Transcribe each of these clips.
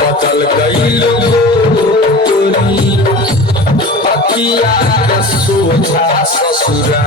बचल गई अखिया के सोझा ससुरा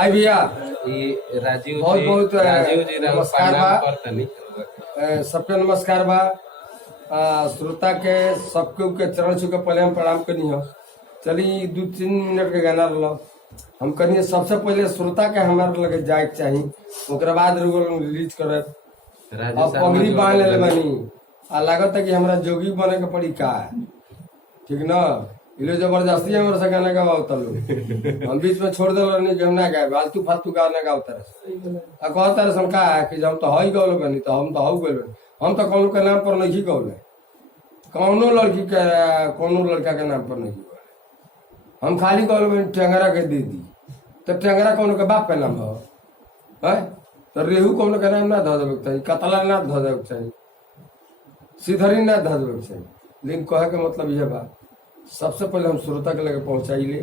आई भैया राजीव बहुत जी बहुत राजीव जी नमस्कार बा सबके नमस्कार बा श्रोता के सबके के चरण छू के पहले हम प्रणाम करनी हो। चली 2-3 मिनट के गाना रहा हम करिए। सबसे पहले श्रोता के हमारे लगे जाए के चाहिए, ओकरा बाद रिलीज करे। अब पगड़ी बांध ले बनी आ लागत है कि हमरा जोगी बने के पड़ी का, ठीक ना। इलो जबरदस्ती हमारे से गाना गावा तलो हम बीच में छोड़ दल नहीं कि हम ना गाए फालतू फालतू गाना गाता रहे। कहता रहे का है कि हम तो हई गौल बनी तो हम तो हऊ गए हम तो कौन के नाम पर नहीं गौले, कौनो लड़की के कोनो लड़का के नाम पर नहीं गौले। हम खाली गौल बनी टेंगरा के दे दी तो टेंगरा कौन के बाप के नाम है तो रेहू कौन के नाम ना धो देवे चाहिए, कतला ना धो देवे चाहिए, सीधरी ना धो देवे चाहिए। लेकिन कहे के मतलब यह बात सबसे पहले हम श्रोता के लगे पहुंचाइले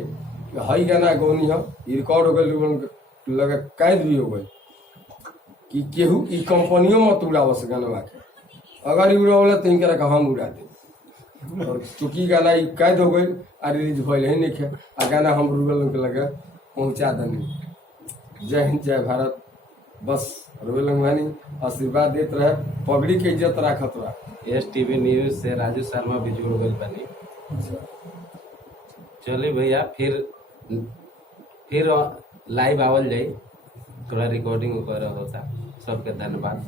कि हई गाना गौनी है, रिकॉर्ड हो गए, लगे कैद भी हो गई कि केहू की कंपनियों मत उड़ावस गाना के। अगर उड़ावला तो इनके हम उड़ा दे। और चूंकि गाना कैद हो गई आ रिलीज भइल ही नहीं है आ गाना हम रूबल के लगे पहुंचा देनी। जय हिंद जय भारत। बस रूबल लंगवानी आशीर्वाद देते रहे, पगड़ी के इज्जत रखत रहा। STV न्यूज से राजू शर्मा भी जुड़ गए बनी। चलिए भैया फिर लाइव आवल जाए, थोड़ा रिकॉर्डिंग वगैरह होता। सबके धन्यवाद।